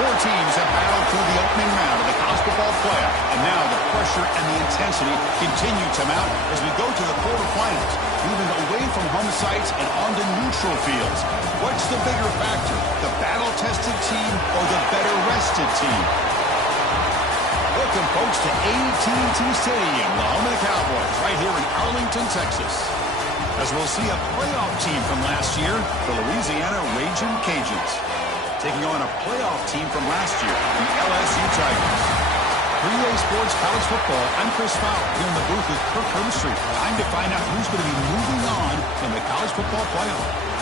Four teams have battled through the opening round of the college football playoff, and now the pressure and the intensity continue to mount as we go to the quarterfinals, moving away from home sites and onto neutral fields. What's the bigger factor, the battle-tested team or the better-rested team? Welcome, folks, to AT&T Stadium, the home of the Cowboys, right here in Arlington, Texas. As we'll see a playoff team from last year, the Louisiana Ragin' Cajuns, taking on a playoff team from last year, the LSU Tigers. Relay Sports College Football, I'm Chris Fowler, here in the booth with Kirk Herbstreit. Time to find out who's going to be moving on in the college football playoff.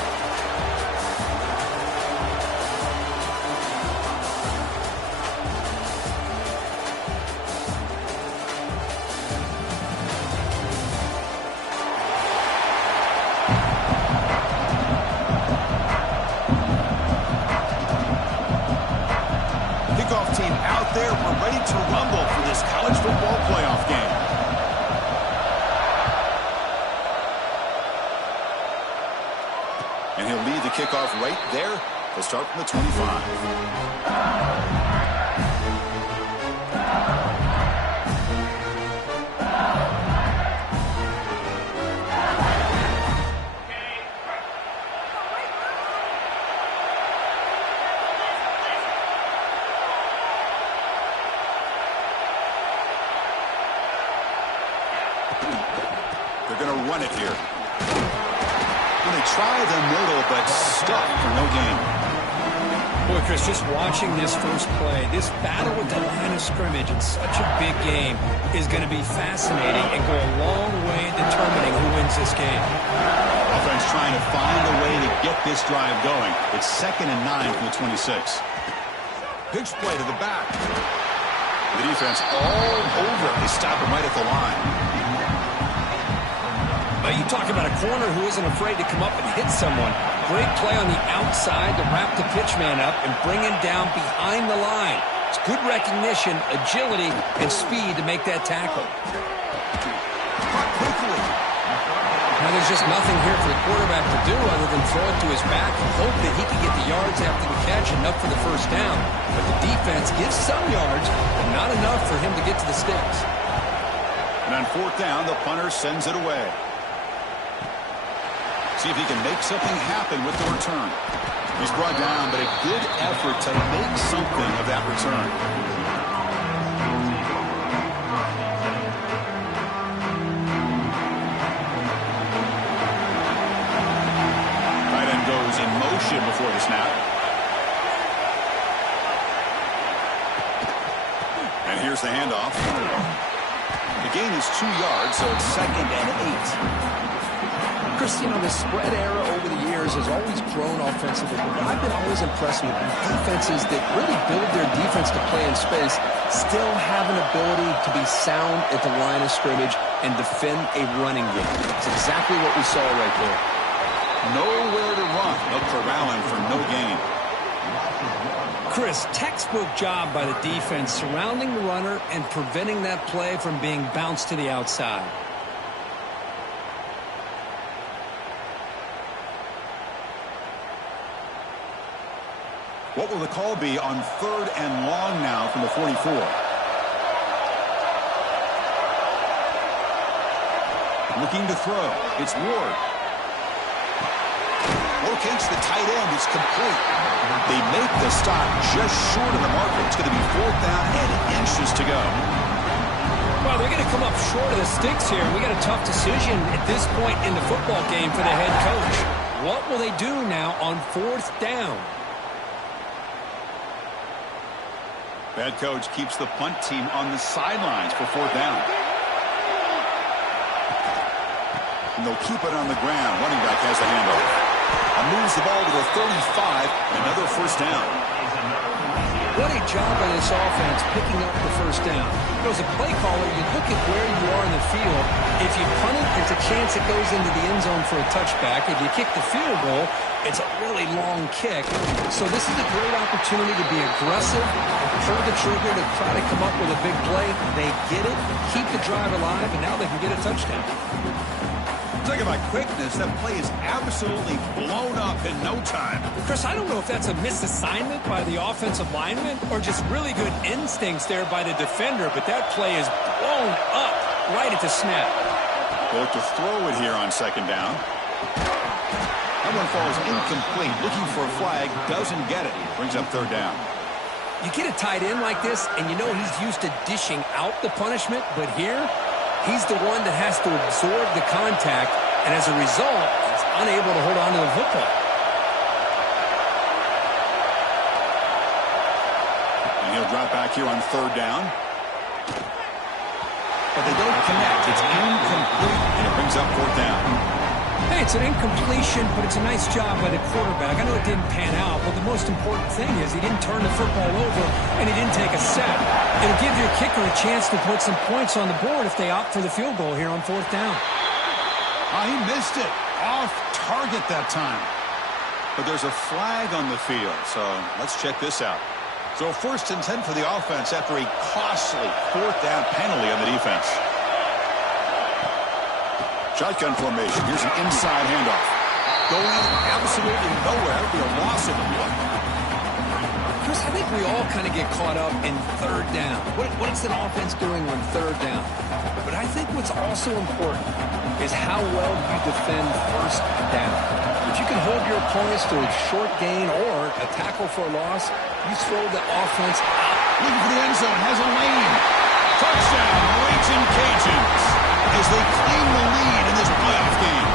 Kickoff right there. They'll start from the 25. They're going to run it here. Going to try the middle, but stuck for no gain. Boy, Chris, just watching this first play, this battle with the line of scrimmage in such a big game is going to be fascinating and go a long way in determining who wins this game. Offense trying to find a way to get this drive going. It's 2nd and 9 from the 26. Pitch play to the back. The defense all over it. They stop him right at the line. You talk about a corner who isn't afraid to come up and hit someone. Great play on the outside to wrap the pitch man up and bring him down behind the line. It's good recognition, agility, and speed to make that tackle. Caught quickly. Now there's just nothing here for the quarterback to do other than throw it to his back and hope that he can get the yards after the catch enough for the first down. But the defense gives some yards, but not enough for him to get to the sticks. And on 4th down, the punter sends it away. See if he can make something happen with the return. He's brought down, but a good effort to make something of that return. Tight end goes in motion before the snap. And here's the handoff. The gain is 2 yards, so it's 2nd and 8. Chris, you know, the spread era over the years has always grown offensively, but I've been always impressed with defenses that really build their defense to play in space, still have an ability to be sound at the line of scrimmage and defend a running game. That's exactly what we saw right there. Nowhere to run. They'll corral him for no gain. Chris, textbook job by the defense surrounding the runner and preventing that play from being bounced to the outside. What will the call be on 3rd and long now from the 44? Looking to throw. It's Ward. Locates the tight end. It's complete. They make the stop just short of the marker. It's going to be 4th down and inches to go. Well, they're going to come up short of the sticks here. We got a tough decision at this point in the football game for the head coach. What will they do now on 4th down? Head coach keeps the punt team on the sidelines for 4th down. And they'll keep it on the ground. Running back has the handoff. And moves the ball to the 35. Another 1st down. What a job by this offense picking up the 1st down. You know, as a play caller, you look at where you are in the field. If you punt it, there's a chance it goes into the end zone for a touchback. If you kick the field goal, it's a really long kick. So this is a great opportunity to be aggressive, pull the trigger to try to come up with a big play. They get it, keep the drive alive, and now they can get a touchdown. Talk about quickness. That play is absolutely blown up in no time. Chris, I don't know if that's a misassignment by the offensive lineman or just really good instincts there by the defender, but that play is blown up right at the snap. Well, to throw it here on second down. That one falls incomplete. Looking for a flag. Doesn't get it. Brings up third down. You get a tight end like this, and you know he's used to dishing out the punishment, but here, he's the one that has to absorb the contact, and as a result, he's unable to hold on to the football. And he'll drop back here on third down. But they don't connect. It's incomplete, and it brings up fourth down. Hey, it's an incompletion, but it's a nice job by the quarterback. I know it didn't pan out, but the most important thing is he didn't turn the football over, and he didn't take a sack. It'll give your kicker a chance to put some points on the board if they opt for the field goal here on fourth down. He missed it. Off target that time. But there's a flag on the field, so let's check this out. So 1st and 10 for the offense after a costly fourth down penalty on the defense. Shotgun formation. Here's an inside handoff. Going absolutely nowhere. It'll be a loss of a play. Chris, I think we all kind of get caught up in third down. What is an offense doing on third down? But I think what's also important is how well you defend first down. If you can hold your opponents to a short gain or a tackle for a loss, you throw the offense out. Looking for the end zone. Has a lane. Touchdown, Raging Cajuns, as they claim the lead in this playoff game.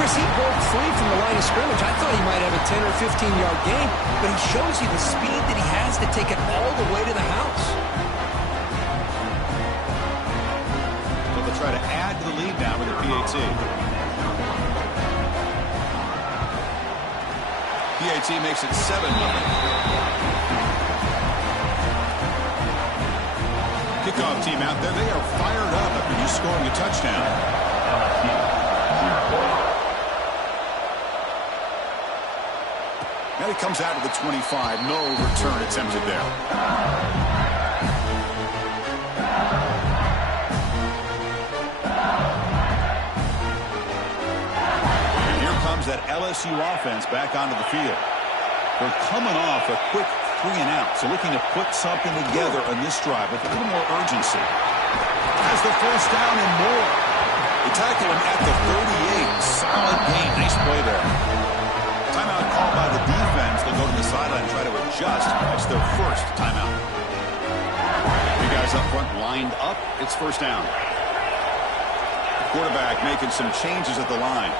Chris, he broke free from the line of scrimmage. I thought he might have a 10 or 15-yard gain, but he shows you the speed that he has to take it all the way to the house. So they'll try to add to the lead now with the PAT. PAT makes it 7-0. Kickoff team out there. They are fired up after just scoring a touchdown. Now he comes out to the 25. No return attempted there. And here comes that LSU offense back onto the field. They're coming off a quick 3-and-out, so looking to put something together on this drive with a little more urgency. Has the first down and more. They tackle him at the 38. Solid gain. Nice play there. Timeout called by the defense. They'll go to the sideline and try to adjust. That's their first timeout. You guys up front lined up. It's first down. Quarterback making some changes at the line.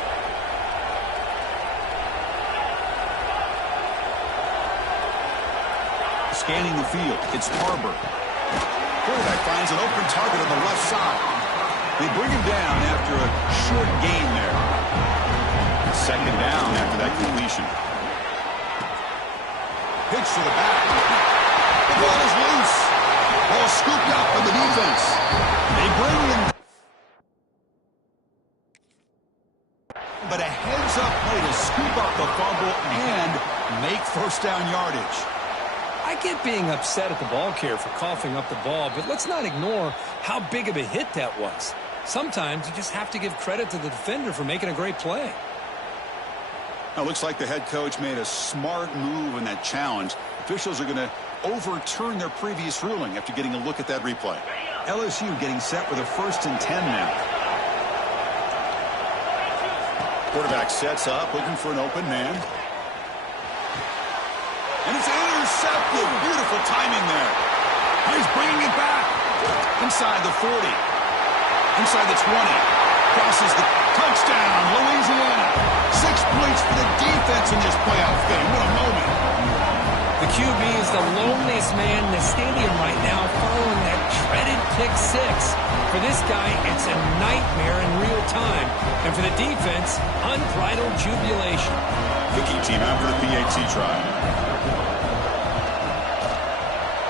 Scanning the field. It's Harbor. Quarterback finds an open target on the left side. They bring him down after a short gain there. Second down after that completion. Pitch to the back. The ball is loose. Ball scooped up on the defense. They bring him. But a heads-up play to scoop up the fumble and make first down yardage. I get being upset at the ball carrier for coughing up the ball, but let's not ignore how big of a hit that was. Sometimes you just have to give credit to the defender for making a great play. Now, it looks like the head coach made a smart move in that challenge. Officials are going to overturn their previous ruling after getting a look at that replay. LSU getting set with a 1st and 10 now. Quarterback sets up, looking for an open man. And it's intercepted. Beautiful timing there. He's bringing it back. Inside the 40. Inside the 20. Crosses the touchdown. Louisiana. 6 points for the defense in this playoff game. What a moment. The QB is the loneliest man in the stadium right now following that dreaded pick six. For this guy, it's a nightmare in real time. And for the defense, unbridled jubilation. Kicking team out for the PAT try.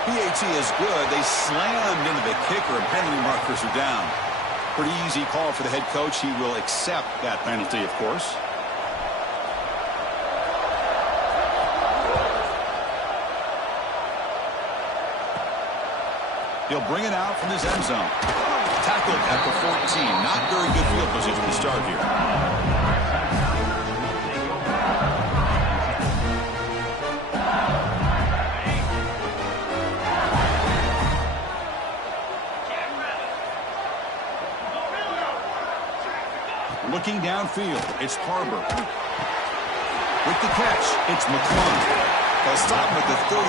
PAT is good. They slammed into the kicker, and penalty markers are down. Pretty easy call for the head coach. He will accept that penalty, of course. He'll bring it out from his end zone. Tackled at the 14. Not very good field position to start. start here. Looking downfield, it's Harbor. With the catch, it's McClung. They'll stop him at the 34.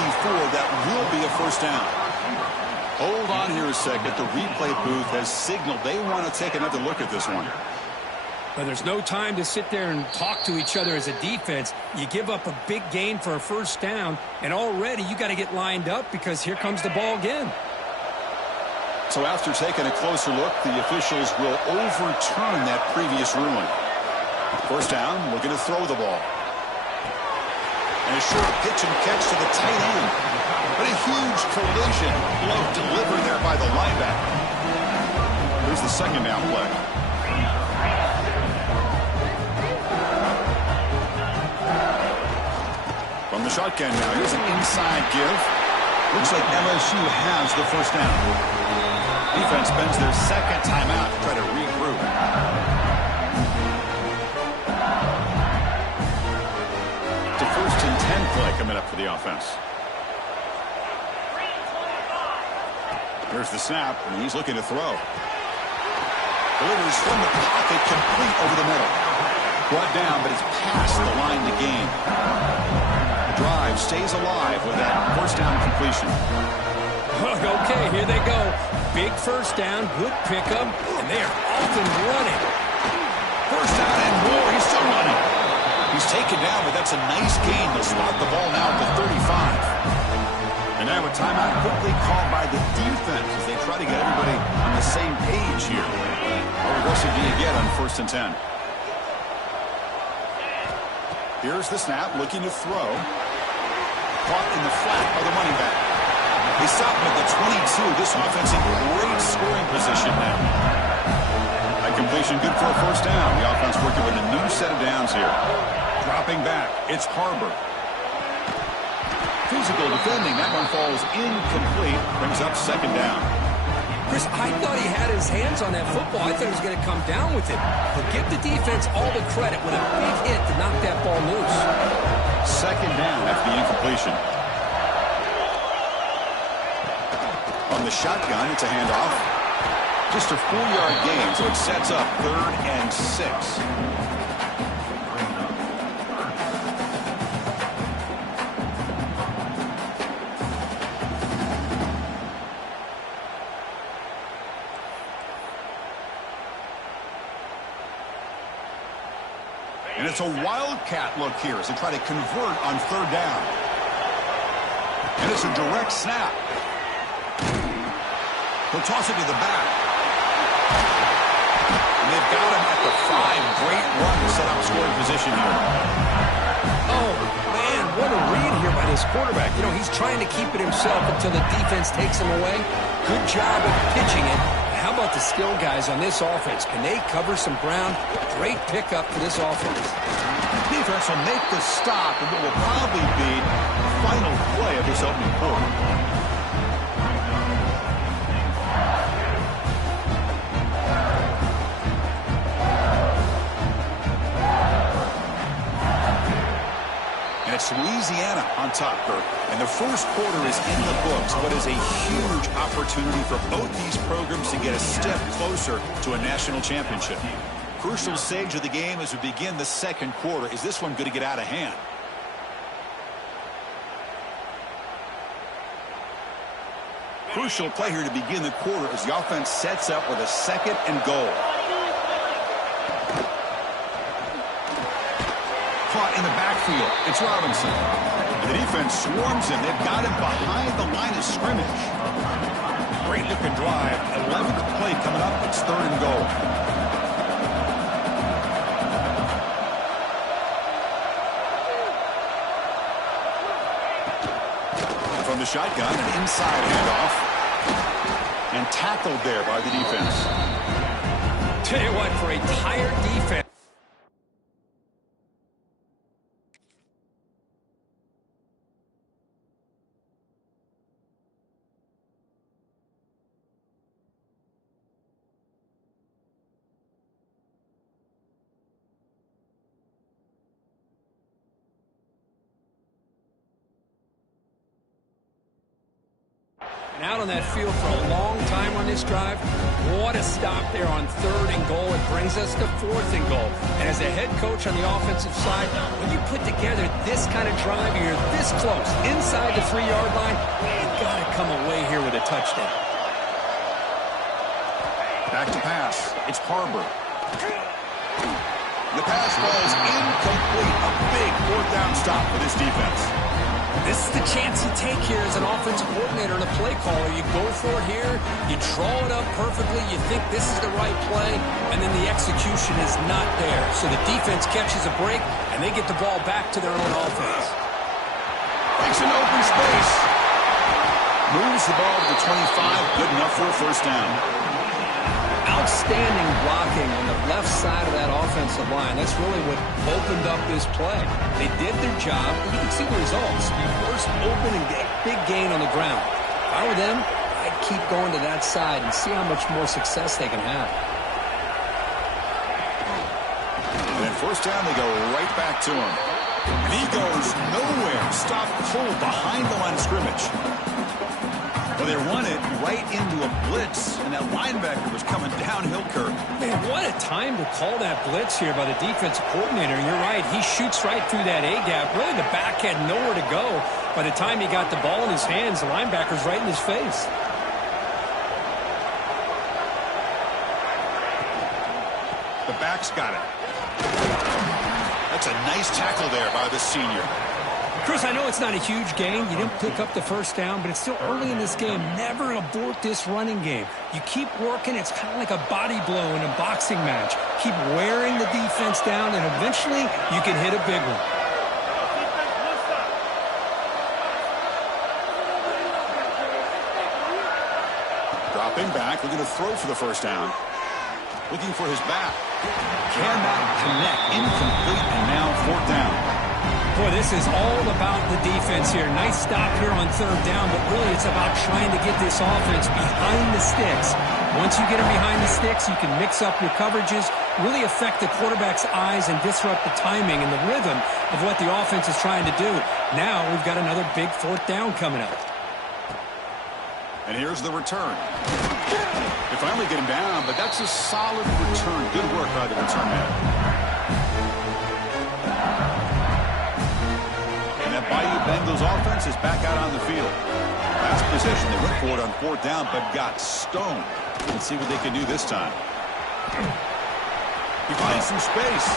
That will be a first down. Hold on here a second. The replay booth has signaled they want to take another look at this one. But there's no time to sit there and talk to each other as a defense. You give up a big gain for a first down, and already you got to get lined up because here comes the ball again. So after taking a closer look, the officials will overturn that previous ruling. First down, looking to throw the ball. And a short pitch and catch to the tight end. But a huge collision blow delivered there by the linebacker. Here's the second down play. From the shotgun now, here's an inside give. Looks like LSU has the first down. Defense spends their second timeout to try to regroup. It's a 1st and 10 play coming up for the offense. Here's the snap, and he's looking to throw. Delivers from the pocket, complete over the middle. Brought down, but it's past the line to gain. The drive stays alive with that first down completion. Okay, here they go. Big first down, good pickup, and they are off and running. First down and more. He's still running. He's taken down, but that's a nice gain. They'll spot the ball now at the 35. And now a timeout quickly called by the defense as they try to get everybody on the same page here. How aggressive do you get on 1st and 10? Here's the snap, looking to throw. Caught in the flat by the running back. They stop him at the 22. This offense in great scoring position now. That completion good for a first down. The offense working with a new set of downs here. Dropping back, it's Harbor. Physical defending. That one falls incomplete. Brings up second down. Chris, I thought he had his hands on that football. I thought he was going to come down with it. But give the defense all the credit with a big hit to knock that ball loose. Second down after the incompletion. On the shotgun, it's a handoff. Just a 4-yard gain, so it sets up 3rd and 6. And it's a wildcat look here as they try to convert on 3rd down. And it's a direct snap. He'll toss it to the back. And they've got him at the 5. Great run to set up scoring position here. Oh, man, what a read here by this quarterback. You know, he's trying to keep it himself until the defense takes him away. Good job of pitching it. How about the skill guys on this offense? Can they cover some ground? Great pickup for this offense. Defense will make the stop in what will probably be the final play of this opening quarter. It's Louisiana on top, Kirk. And the first quarter is in the books. What is a huge opportunity for both these programs to get a step closer to a national championship. Crucial stage of the game as we begin the second quarter. Is this one going to get out of hand? Crucial play here to begin the quarter as the offense sets up with a 2nd and goal. Caught in the backfield. It's Robinson. And the defense swarms him. They've got him behind the line of scrimmage. Great looking drive. 11th play coming up. It's 3rd and goal. From the shotgun, an inside handoff. And tackled there by the defense. Tell you what, for a tired defense. And out on that field for a long time on this drive. What a stop there on 3rd and goal. It brings us to 4th and goal. And as a head coach on the offensive side, when you put together this kind of drive, you're this close, inside the 3-yard line, you've got to come away here with a touchdown. Back to pass. It's Harbor. The pass ball is incomplete. A big 4th down stop for this defense. This is the chance you take here as an offensive coordinator and a play caller. You go for it here, you draw it up perfectly, you think this is the right play, and then the execution is not there. So the defense catches a break, and they get the ball back to their own offense. Makes an open space. Moves the ball to the 25, good enough for a 1st down. Outstanding blocking on the left side of that offensive line. That's really what opened up this play. They did their job, and you can see the results. You burst open and get a big gain on the ground. If I were them, I'd keep going to that side and see how much more success they can have. And then 1st down, they go right back to him. And he goes nowhere. Stopped cold behind the line of scrimmage. Well, they run it right into a blitz, and that linebacker was coming downhill curve. Man, what a time to call that blitz here by the defensive coordinator. You're right, he shoots right through that A-gap. Really, the back had nowhere to go. By the time he got the ball in his hands, the linebacker's right in his face. The back's got it. That's a nice tackle there by the senior. Chris, I know it's not a huge gain. You didn't pick up the 1st down, but it's still early in this game. Never abort this running game. You keep working. It's kind of like a body blow in a boxing match. Keep wearing the defense down, and eventually you can hit a big one. Dropping back, looking to throw for the 1st down. Looking for his back. Cannot connect. Incomplete, and now 4th down. Boy, this is all about the defense here. Nice stop here on 3rd down, but really it's about trying to get this offense behind the sticks. Once you get them behind the sticks, you can mix up your coverages, really affect the quarterback's eyes and disrupt the timing and the rhythm of what the offense is trying to do. Now we've got another big 4th down coming up. And here's the return. They finally get him down, but that's a solid return. Good work by the return man. Bayou Bengals offense is back out on the field. Last possession, they went for it on 4th down, but got stoned. Let's see what they can do this time. He finds some space,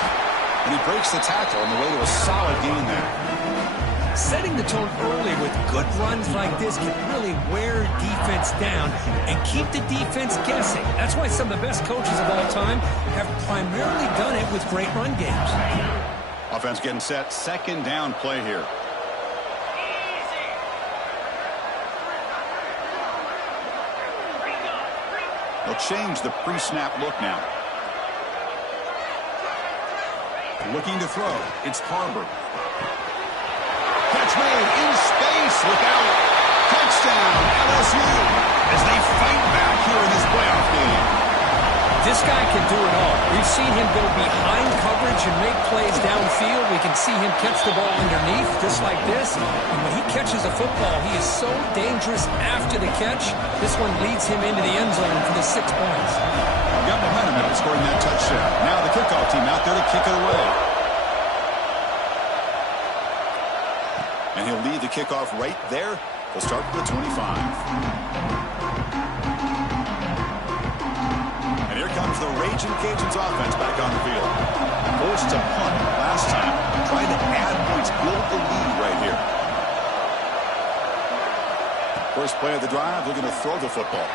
and he breaks the tackle on the way to a solid gain there. Setting the tone early with good runs like this can really wear defense down and keep the defense guessing. That's why some of the best coaches of all time have primarily done it with great run games. Offense getting set. 2nd down play here. They'll change the pre-snap look now. Looking to throw. It's Harbor. Catch made in space. Look out. Touchdown, LSU, as they fight back here in this playoff game. This guy can do it all. We've seen him go behind coverage and make plays downfield. We can see him catch the ball underneath, just like this. And when he catches a football, he is so dangerous after the catch. This one leads him into the end zone for the 6 points. Got momentum after scoring that touchdown. Now the kickoff team out there to kick it away. And he'll lead the kickoff right there. They'll start with the 25. Comes the Raging Cajuns offense back on the field. Forced to punt last time. Trying to add points, build the lead right here. First play of the drive, looking to throw the football.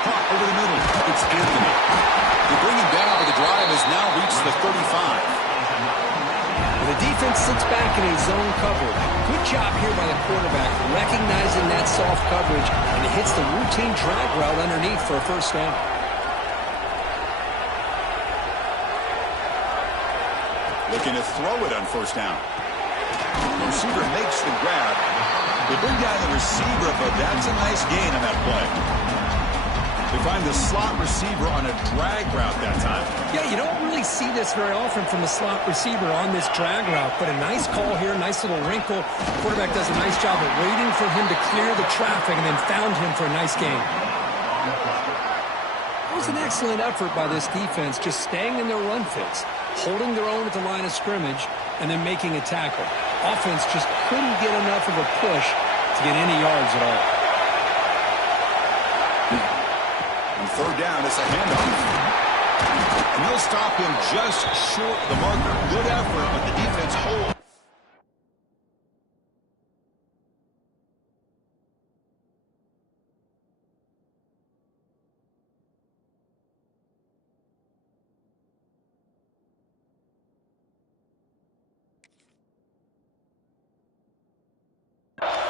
Caught over the middle. It's Anthony. They bring him down, but the drive has now reached the 35. The defense sits back in a zone coverage. Good job here by the quarterback, recognizing that soft coverage, and it hits the routine drag route underneath for a 1st down. Looking to throw it on 1st down. The receiver makes the grab. They bring down the receiver, but that's a nice gain on that play. They find the slot receiver on a drag route that time. Yeah, you don't really see this very often from a slot receiver on this drag route, but a nice call here, nice little wrinkle. Quarterback does a nice job of waiting for him to clear the traffic and then found him for a nice gain. It was an excellent effort by this defense, just staying in their run fits, holding their own at the line of scrimmage, and then making a tackle. Offense just couldn't get enough of a push to get any yards at all. And third down, it's a handoff. And he'll stop him just short of the marker. Good effort, but the defense holds.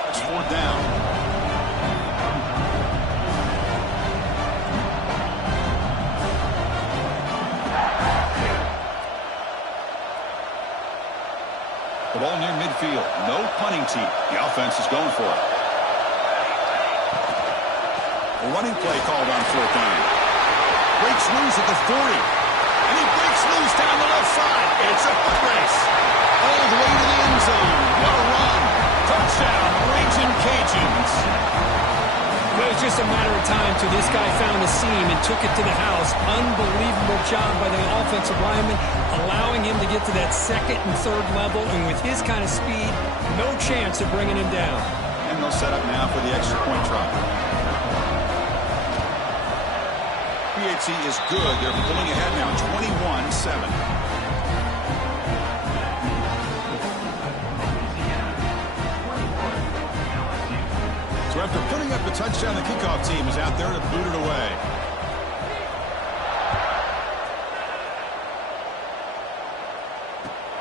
It's fourth down. The ball near midfield. No punting team. The offense is going for it. A running play called on fourth down. Breaks loose at the 40. And he breaks loose down the left side. It's a foot race. All the way to the end zone. What a run. Touchdown, Raging Cajuns. It was just a matter of time till this guy found the seam and took it to the house. Unbelievable job by the offensive lineman, allowing him to get to that second and third level, and with his kind of speed, no chance of bringing him down. And they'll set up now for the extra point try. PHC is good. They're pulling ahead now, 21-7. So after putting up the touchdown, the kickoff team is out there to boot it away.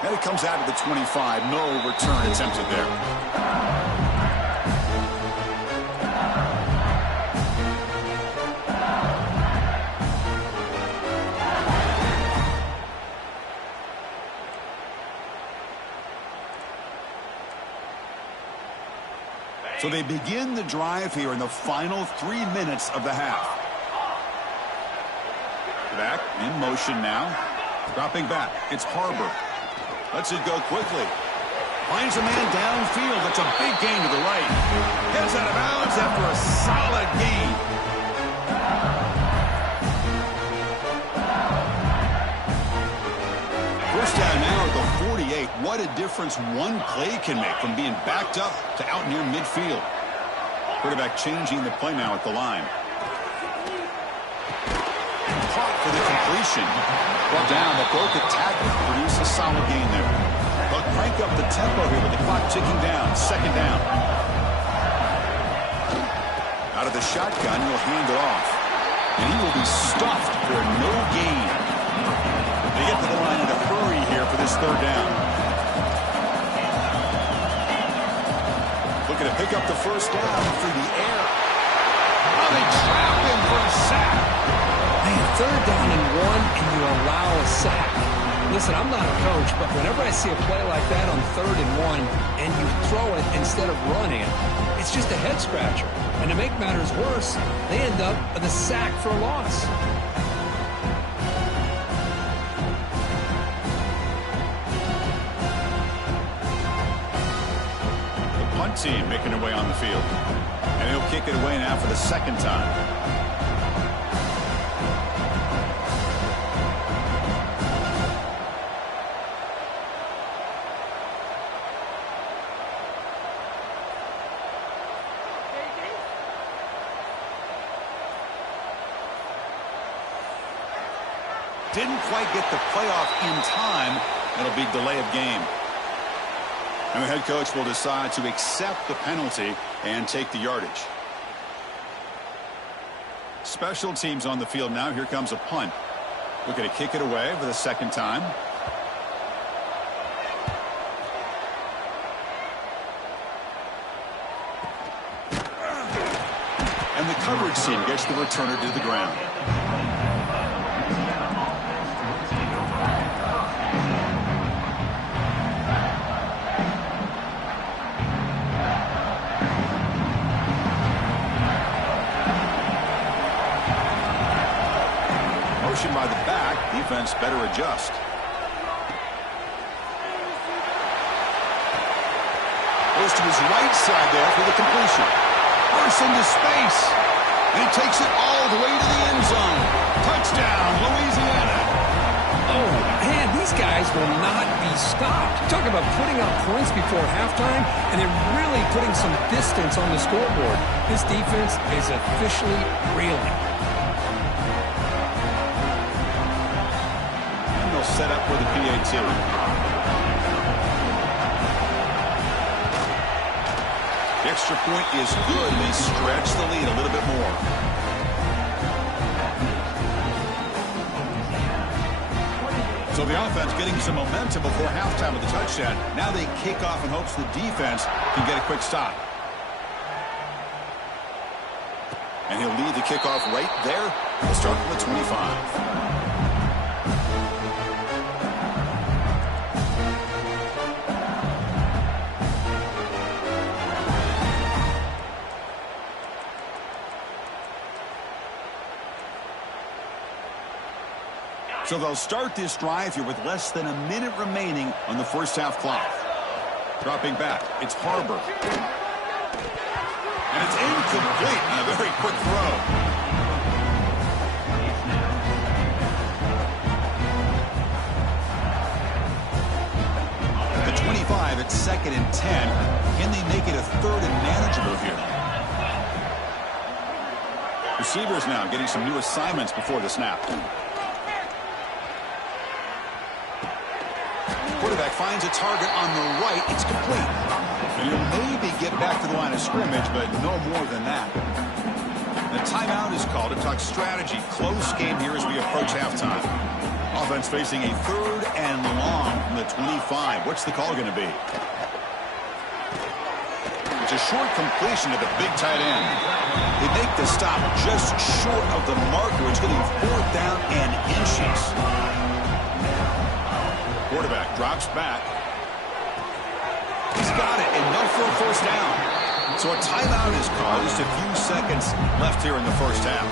And it comes out of the 25. No return attempted there. So they begin the drive here in the final 3 minutes of the half. Back in motion now. Dropping back. It's Harbor. Lets it go quickly. Finds a man downfield. That's a big gain to the right. Heads out of bounds after a solid gain. First down now at the 48. What a difference one play can make from being backed up to out near midfield. Quarterback changing the play now at the line. Caught for the completion. Brought down, but broke a tackle. Produce a solid gain there. They'll crank up the tempo here with the clock ticking down. Second down. Out of the shotgun, he'll hand it off. And he will be stuffed for no gain. They get to the line in a hurry here for this third down. Looking to pick up the first down through the air. Oh, they trap him for a sack. Man, third down and 1, and you allow a sack. Listen, I'm not a coach, but whenever I see a play like that on 3rd and 1, and you throw it instead of running it, it's just a head scratcher. And to make matters worse, they end up with a sack for a loss. Team making their way on the field. And he'll kick it away now for the second time. Didn't quite get the playoff in time. It'll be delay of game. And the head coach will decide to accept the penalty and take the yardage. Special teams on the field now. Here comes a punt. Looking to kick it away for the second time. And the coverage team gets the returner to the ground. offense better adjust. Goes to his right side there for the completion. Bursts into space. And he takes it all the way to the end zone. Touchdown, Louisiana. Oh, man, these guys will not be stopped. Talk about putting up points before halftime, and they're really putting some distance on the scoreboard. This defense is officially reeling. And they'll set up with a PAT. The extra point is good. They stretch the lead a little bit more. So the offense getting some momentum before halftime with the touchdown. Now they kick off in hopes the defense can get a quick stop. And he'll lead the kickoff right there. We'll start from the 25. So they'll start this drive here with less than a minute remaining on the first half clock. Dropping back, it's Harbor. And it's incomplete on a very quick throw. At the 25, it's 2nd and 10. Can they make it a 3rd and manageable here? Receivers now getting some new assignments before the snap. Quarterback finds a target on the right. It's complete. And he'll maybe get back to the line of scrimmage, but no more than that. The timeout is called to talk strategy. Close game here as we approach halftime. Offense facing a 3rd and long from the 25. What's the call going to be? It's a short completion to the big tight end. They make the stop just short of the marker. It's getting 4th down and inches. Quarterback drops back. He's got it. Enough for a first down. So a timeout is called. Just a few seconds left here in the first half.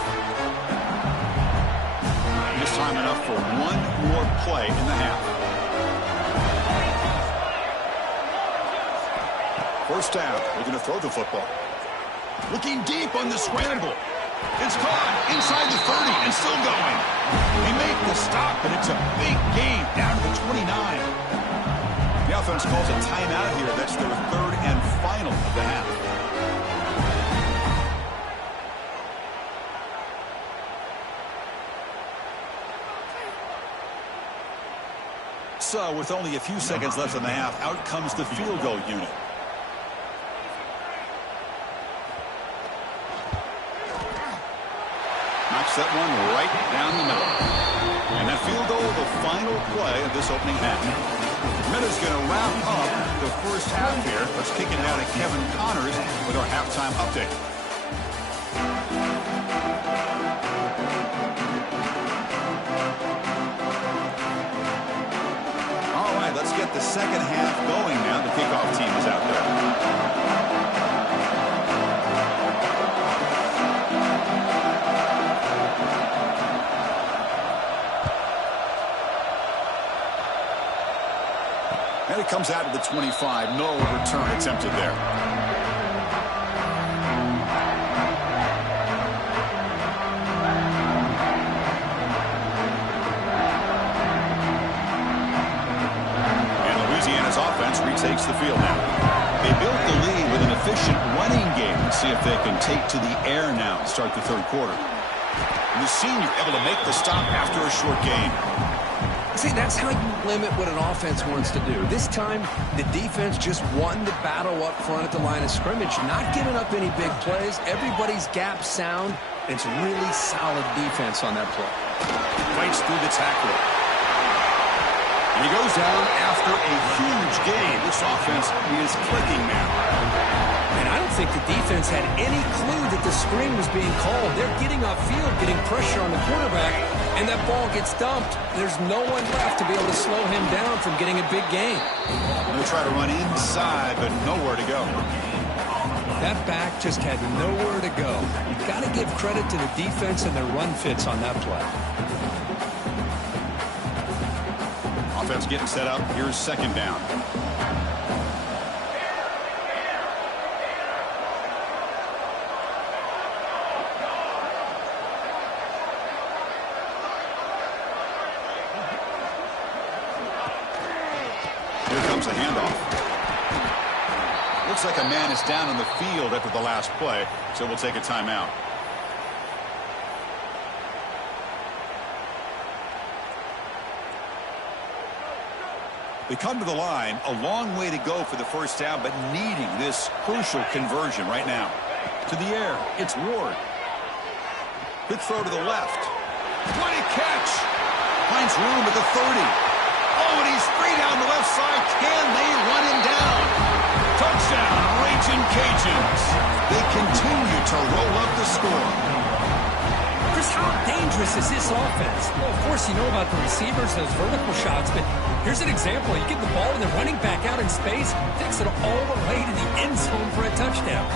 This time enough for one more play in the half. First down. We're going to throw the football. Looking deep on the scramble. It's caught inside the 30 and still going. They make the stop, but it's a big gain down to the 29. The offense calls a timeout here. That's their 3rd and final of the half. So with only a few seconds left in the half, out comes the field goal unit. Knocks that one right down the middle. And that field goal, the final play of this opening half. Minutes going to wrap up the first half here. Let's kick it out to Kevin Connors with our halftime update. All right, let's get the second half going now. The kickoff team is out there. And it comes out of the 25. No return attempted there. And Louisiana's offense retakes the field now. They built the lead with an efficient running game. Let's see if they can take to the air now and start the 3rd quarter. And the senior able to make the stop after a short gain. See, that's how you limit what an offense wants to do. This time, the defense just won the battle up front at the line of scrimmage, not giving up any big plays. Everybody's gap sound. It's really solid defense on that play. Fights through the tackle. And he goes down after a huge gain. This offense is clicking now. And I don't think the defense had any clue that the screen was being called. They're getting off field, getting pressure on the quarterback, and that ball gets dumped. There's no one left to be able to slow him down from getting a big gain. They'll try to run inside, but nowhere to go. That back just had nowhere to go. You've got to give credit to the defense and their run fits on that play. Offense getting set up. Here's second down. Here comes the handoff. Looks like a man is down on the field after the last play, so we'll take a timeout. They come to the line, a long way to go for the first down, but needing this crucial conversion right now. To the air, it's Ward. Quick throw to the left. What a catch! Finds room at the 30. Oh, and he's free down the left side. Can they run him down? Touchdown, Raging Cajuns. They continue to roll up the score. Chris, how dangerous is this offense? Well, of course, you know about the receivers, those vertical shots, but here's an example. You get the ball and the running back out in space, takes it all the way to the end zone for a touchdown.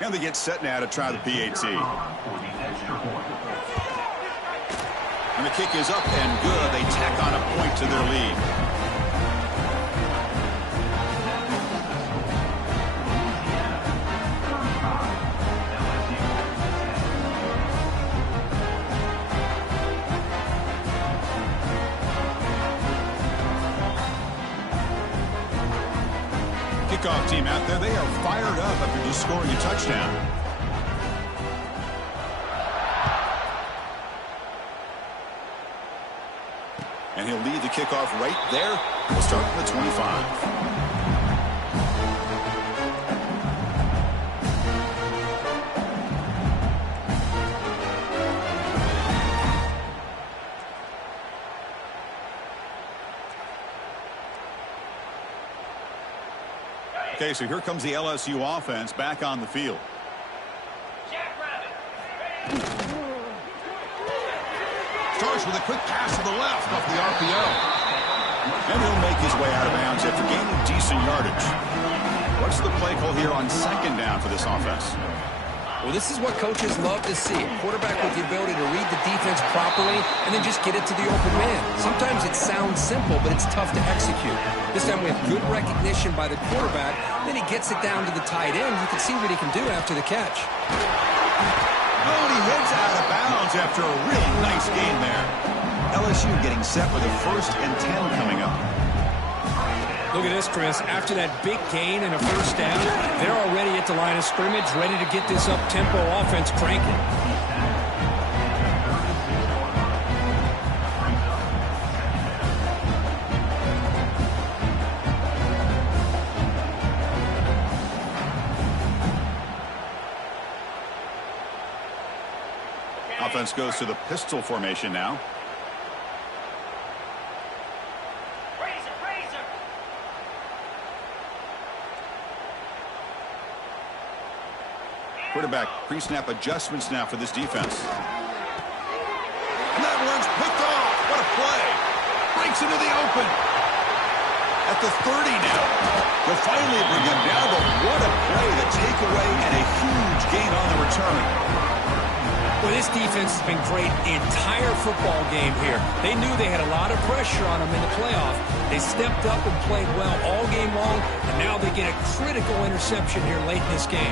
And they get set now to try the PAT. And the kick is up and good. They tack on a point to their lead. Kickoff team out there. They are fired up after just scoring a touchdown. And he'll lead the kickoff right there. We'll start at the 25. Okay, so here comes the LSU offense back on the field. Starts with a quick pass to the left off the RPO. And he'll make his way out of bounds after gaining decent yardage. What's the play call here on second down for this offense? Well, this is what coaches love to see. A quarterback with the ability to read the defense properly and then just get it to the open man. Sometimes it sounds simple, but it's tough to execute. This time we have good recognition by the quarterback. Then he gets it down to the tight end. You can see what he can do after the catch. Oh, and he heads out of bounds after a really nice gain there. LSU getting set with a 1st and 10 coming up. Look at this, Chris. After that big gain and a first down, they're already at the line of scrimmage, ready to get this up-tempo offense cranking. Offense goes to the pistol formation now. Quarterback pre-snap adjustments now for this defense. And that one's picked off. What a play. Breaks into the open. At the 30 now. They'll finally bring him down, but what a play. The takeaway and a huge gain on the return. Well, this defense has been great the entire football game here. They knew they had a lot of pressure on them in the playoff. They stepped up and played well all game long, and now they get a critical interception here late in this game.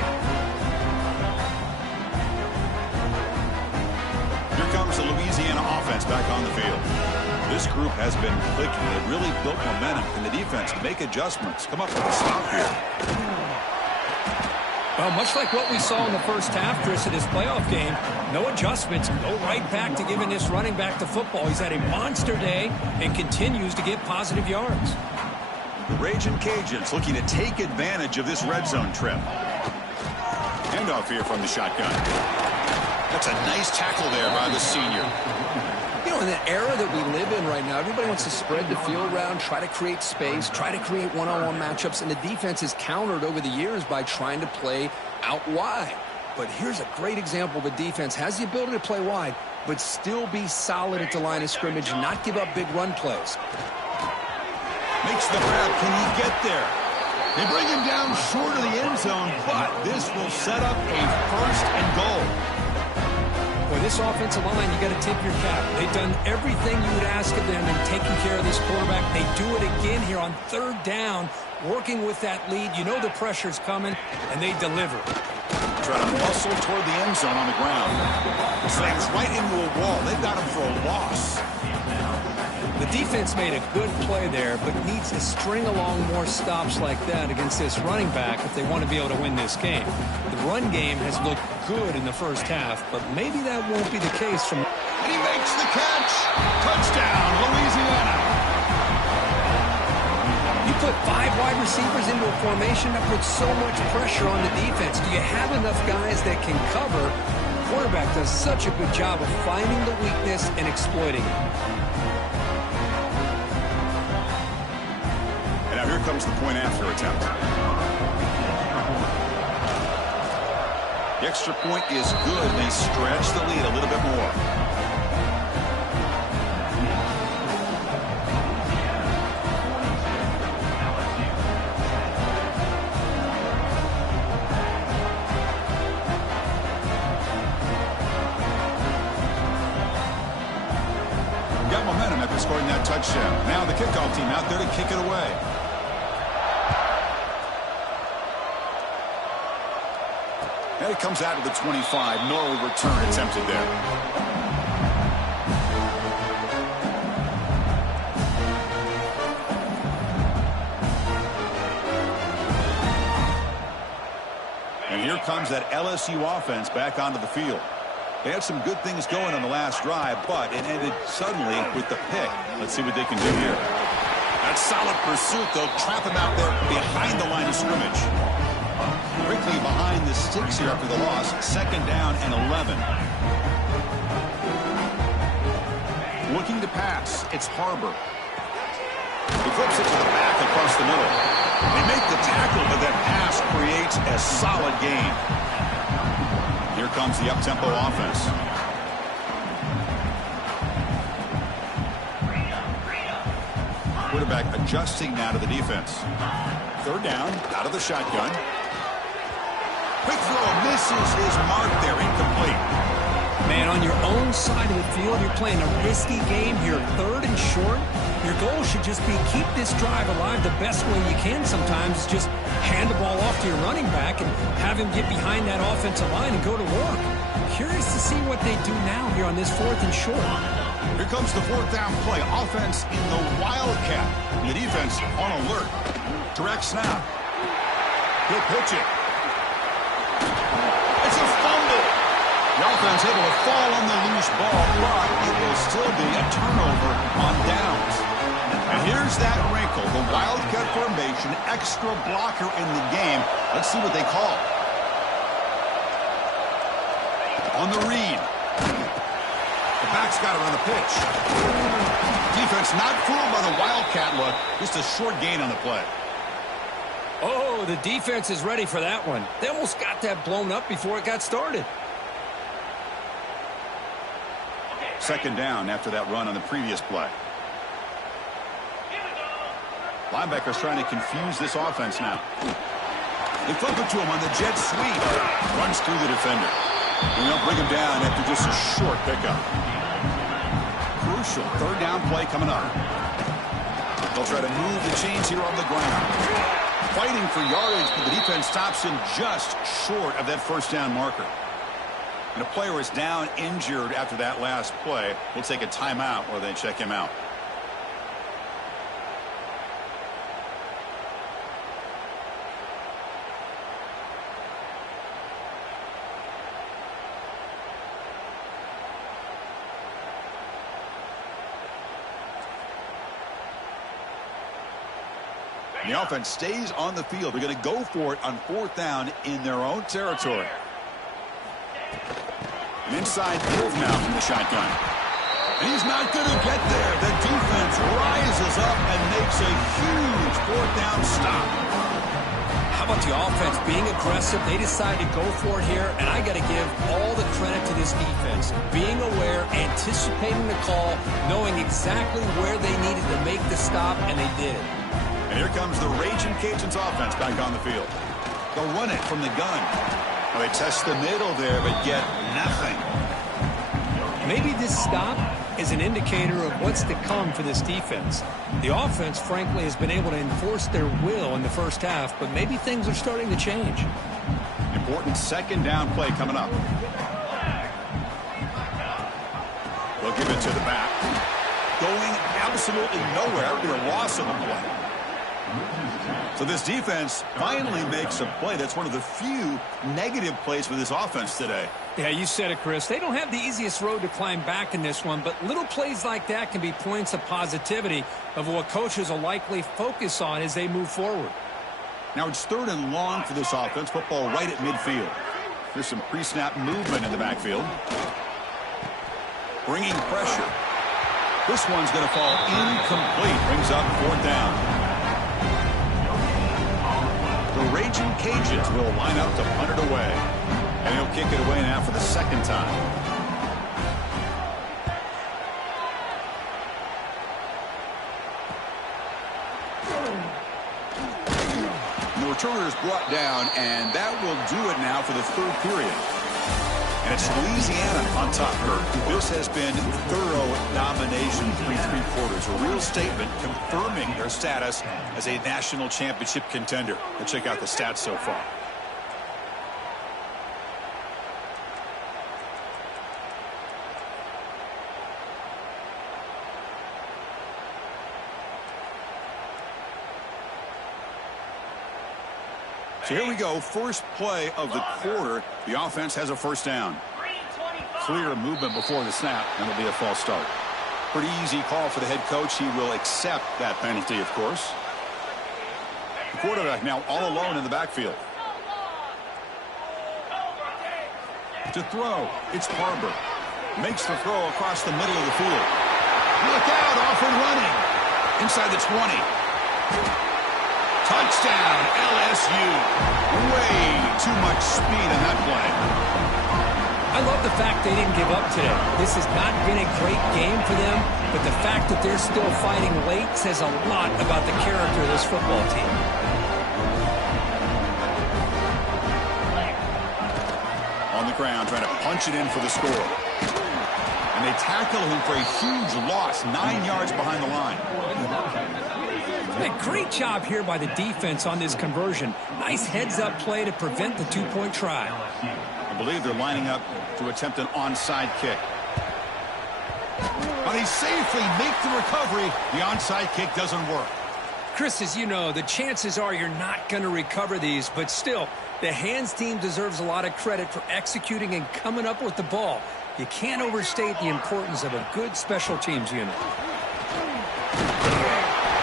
Here comes the Louisiana offense back on the field. This group has been clicking. They've really built momentum in the defense to make adjustments. Come up with a stop here. Well, much like what we saw in the first half, Chris, of this playoff game, no adjustments. Go right back to giving this running back the football. He's had a monster day and continues to get positive yards. The Raging Cajuns looking to take advantage of this red zone trip. Handoff here from the shotgun. That's a nice tackle there by the senior. You know, in the era that we live in right now, everybody wants to spread the field around, try to create space, try to create one-on-one matchups, and the defense is countered over the years by trying to play out wide. But here's a great example. The defense has the ability to play wide, but still be solid at the line of scrimmage and not give up big run plays. Makes the grab. Can he get there? They bring him down short of the end zone, but this will set up a first and goal. Boy, this offensive line, you got to tip your cap. They've done everything you would ask of them in taking care of this quarterback. They do it again here on third down, working with that lead. You know the pressure's coming, and they deliver. Try to muscle toward the end zone on the ground. Slams right into a wall. They've got him for a loss. The defense made a good play there, but needs to string along more stops like that against this running back if they want to be able to win this game. The run game has looked good in the first half, but maybe that won't be the case from... And he makes the catch. Touchdown, Louisiana. You put 5 wide receivers into a formation that puts so much pressure on the defense. Do you have enough guys that can cover? The quarterback does such a good job of finding the weakness and exploiting it. Here comes the point after attempt. The extra point is good, and they stretch the lead a little bit more. Got momentum after scoring that touchdown. Now the kickoff team out there to kick it away. And it comes out of the 25. No return attempted there. And here comes that LSU offense back onto the field. They had some good things going on the last drive, but it ended suddenly with the pick. Let's see what they can do here. That's solid pursuit. They'll trap him out there behind the line of scrimmage. Quickly behind the sticks here after the loss. 2nd down and 11. Looking to pass. It's Harbor. He flips it to the back across the middle. They make the tackle, but that pass creates a solid gain. Here comes the up-tempo offense. Quarterback adjusting now to the defense. 3rd down, out of the shotgun. Quick throw, misses his mark there, incomplete. Man, on your own side of the field, you're playing a risky game here, 3rd and short. Your goal should just be keep this drive alive the best way you can sometimes. Just hand the ball off to your running back and have him get behind that offensive line and go to work. Curious to see what they do now here on this 4th and short. Here comes the 4th down play. Offense in the Wildcat. The defense on alert. Direct snap. He'll pitch it. It's a fumble. The offense able to fall on the loose ball, but it will still be a turnover on downs. And here's that wrinkle. The Wildcat formation, extra blocker in the game. Let's see what they call. On the read. The back's got it on the pitch. Defense not fooled by the Wildcat look. Just a short gain on the play. Oh, the defense is ready for that one. They almost got that blown up before it got started. 2nd down after that run on the previous play. Linebackers trying to confuse this offense now. They flip it to him on the jet sweep. Runs through the defender. And they'll bring him down after just a short pickup. Crucial 3rd down play coming up. They'll try to move the chains here on the ground. Fighting for yardage, but the defense stops him just short of that 1st down marker. And a player is down injured after that last play. We'll take a timeout while they check him out. And the offense stays on the field. They're going to go for it on 4th down in their own territory. And inside move now from the shotgun. And he's not going to get there. The defense rises up and makes a huge 4th down stop. How about the offense being aggressive? They decided to go for it here, and I got to give all the credit to this defense. Being aware, anticipating the call, knowing exactly where they needed to make the stop, and they did it. And here comes the Raging Cajuns offense back on the field. They'll run it from the gun. Well, they test the middle there, but get nothing. Maybe this stop is an indicator of what's to come for this defense. The offense, frankly, has been able to enforce their will in the first half, but maybe things are starting to change. Important second down play coming up. They'll give it to the back. Going absolutely nowhere. They're a loss on the play. So this defense finally makes a play. That's one of the few negative plays for this offense today. Yeah, you said it, Chris. They don't have the easiest road to climb back in this one, but little plays like that can be points of positivity of what coaches will likely focus on as they move forward. Now it's 3rd and long for this offense. Football right at midfield. There's some pre-snap movement in the backfield. Bringing pressure. This one's going to fall incomplete. Brings up 4th down. The Raging Cajuns will line up to punt it away. And he'll kick it away now for the 2nd time. And the returner is brought down, and that will do it now for the 3rd period. And it's Louisiana on top. This has been thorough domination through 3 quarters. A real statement confirming their status as a national championship contender. Let's check out the stats so far. So here we go, first play of the quarter. The offense has a 1st down. Clear movement before the snap, and it'll be a false start. Pretty easy call for the head coach. He will accept that penalty, of course. The quarterback now all alone in the backfield. To throw, it's Barber. Makes the throw across the middle of the field. Look out, off and running. Inside the 20. Touchdown, LSU. Way too much speed in that play. I love the fact they didn't give up today. This has not been a great game for them, but the fact that they're still fighting late says a lot about the character of this football team. On the ground, trying to punch it in for the score. And they tackle him for a huge loss, 9 yards behind the line. A great job here by the defense on this conversion. Nice heads-up play to prevent the 2-point try. I believe they're lining up to attempt an onside kick. But he safely makes the recovery. The onside kick doesn't work. Chris, as you know, the chances are you're not going to recover these, but still, the hands team deserves a lot of credit for executing and coming up with the ball. You can't overstate the importance of a good special teams unit.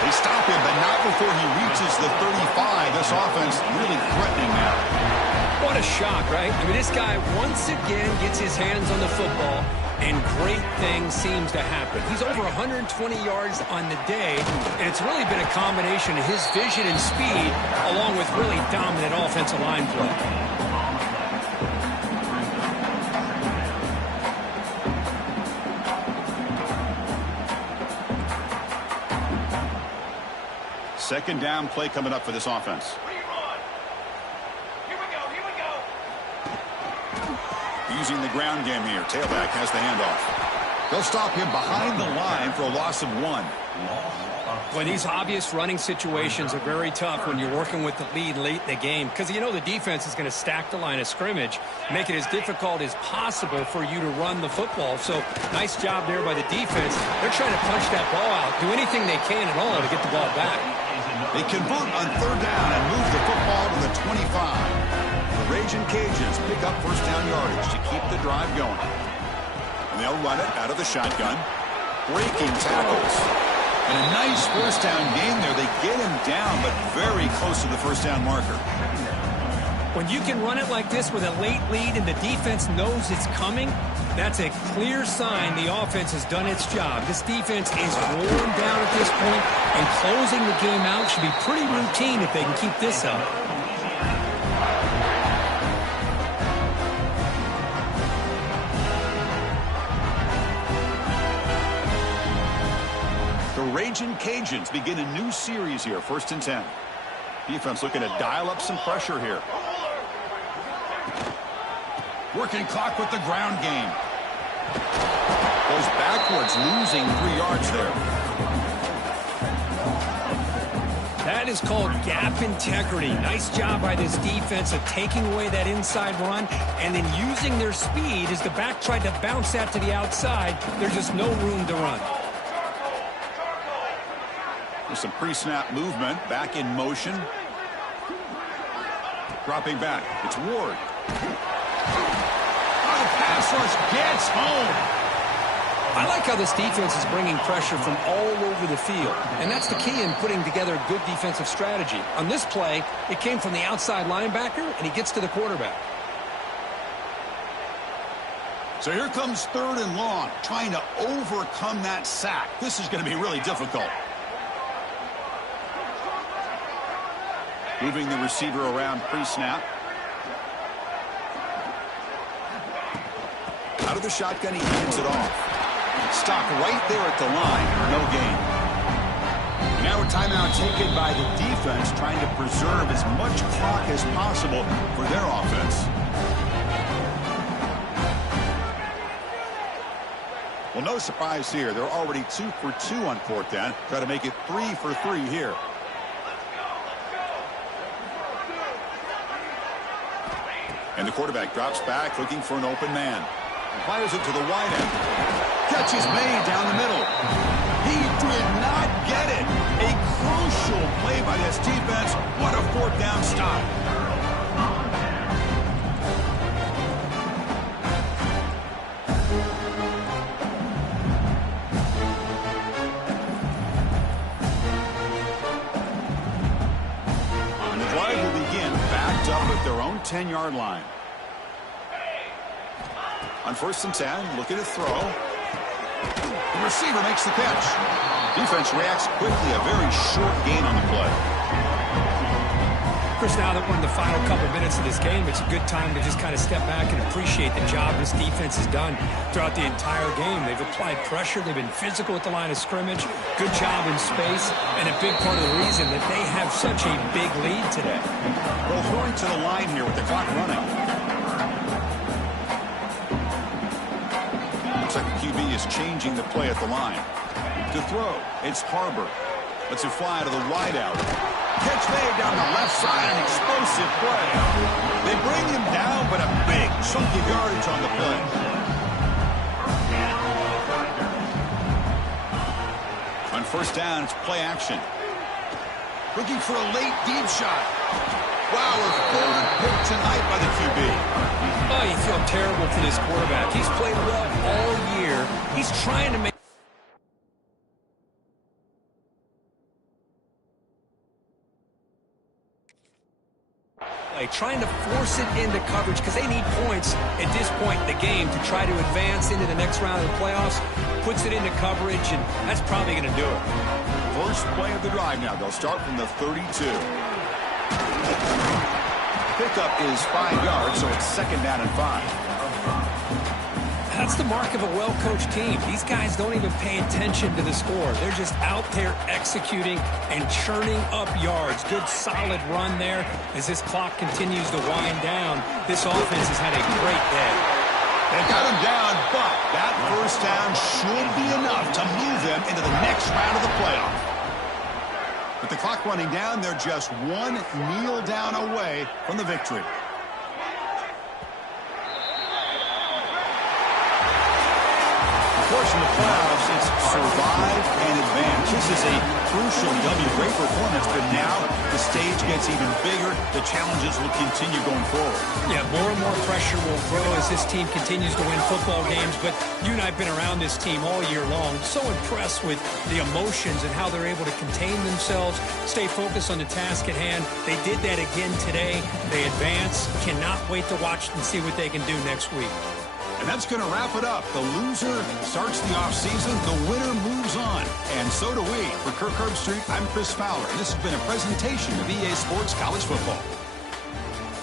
They stop him, but not before he reaches the 35. This offense really threatening now. What a shock, right? I mean, this guy once again gets his hands on the football, and great things seems to happen. He's over 120 yards on the day, and it's really been a combination of his vision and speed, along with really dominant offensive line play. Second down play coming up for this offense. Here we go. Using the ground game here. Tailback has the handoff. They'll stop him behind the line for a loss of 1. Well, these obvious running situations are very tough when you're working with the lead late in the game because you know the defense is going to stack the line of scrimmage, make it as difficult as possible for you to run the football. So nice job there by the defense. They're trying to punch that ball out, do anything they can at all to get the ball back. They convert on 3rd down and move the football to the 25. The Raging Cajuns pick up first down yardage to keep the drive going. And they'll run it out of the shotgun. Breaking tackles. And a nice first down gain there. They get him down, but very close to the first down marker. When you can run it like this with a late lead and the defense knows it's coming, that's a clear sign the offense has done its job. This defense is worn down at this point, and closing the game out should be pretty routine if they can keep this up. Raging Cajuns begin a new series here, 1st and 10. Defense looking to dial up some pressure here. Working clock with the ground game. Goes backwards, losing 3 yards there. That is called gap integrity. Nice job by this defense of taking away that inside run and then using their speed as the back tried to bounce that to the outside. There's just no room to run. There's some pre-snap movement, back in motion. Dropping back, it's Ward. Oh, the pass rush gets home. I like how this defense is bringing pressure from all over the field, and that's the key in putting together a good defensive strategy. On this play, it came from the outside linebacker, and he gets to the quarterback. So here comes 3rd and long, trying to overcome that sack. This is going to be really difficult. Moving the receiver around pre-snap. Out of the shotgun, he hands it off. Stop right there at the line. No gain. Now a timeout taken by the defense, trying to preserve as much clock as possible for their offense. Well, no surprise here. They're already 2 for 2 on 4th down. Try to make it 3 for 3 here. And the quarterback drops back, looking for an open man. Fires it to the wide end. Catch is made down the middle. He did not get it. A crucial play by this defense. What a 4th down stop. And the drive will begin backed up at their own 10-yard line. On 1st and 10, looking to throw. The receiver makes the catch. Defense reacts quickly. A very short gain on the play. Chris, now that we're in the final couple minutes of this game, it's a good time to just kind of step back and appreciate the job this defense has done throughout the entire game. They've applied pressure. They've been physical at the line of scrimmage. Good job in space. And a big part of the reason that they have such a big lead today. They'll hurry to the line here with the clock running. Looks like the QB is changing the play at the line. To throw, it's Harbor. Lets it fly to the wideout. Catch made down the left side, an explosive play. They bring him down, but a big chunk of yardage on the play. On 1st down, it's play action. Looking for a late deep shot. Wow, a golden pick tonight by the QB. Oh, you feel terrible for this quarterback. He's played well all year. He's trying to make trying to force it into coverage because they need points at this point in the game to try to advance into the next round of the playoffs. Puts it into coverage, and that's probably going to do it. First play of the drive now. They'll start from the 32. Pickup is 5 yards, so it's 2nd down and 5. That's the mark of a well-coached team. These guys don't even pay attention to the score. They're just out there executing and churning up yards. Good, solid run there as this clock continues to wind down. This offense has had a great day. They got him down, but that 1st down should be enough to move them into the next round of the playoff. With the clock running down, they're just one kneel down away from the victory. Of course, in the playoffs, it's survive and advance. This is a crucial W. Great performance, but now the stage gets even bigger. The challenges will continue going forward. Yeah, more and more pressure will grow as this team continues to win football games. But you and I have been around this team all year long. So impressed with the emotions and how they're able to contain themselves, stay focused on the task at hand. They did that again today. They advance. Cannot wait to watch and see what they can do next week. And that's going to wrap it up. The loser starts the offseason. The winner moves on. And so do we. For Kirk Herbstreit, I'm Chris Fowler. And this has been a presentation of EA Sports College Football.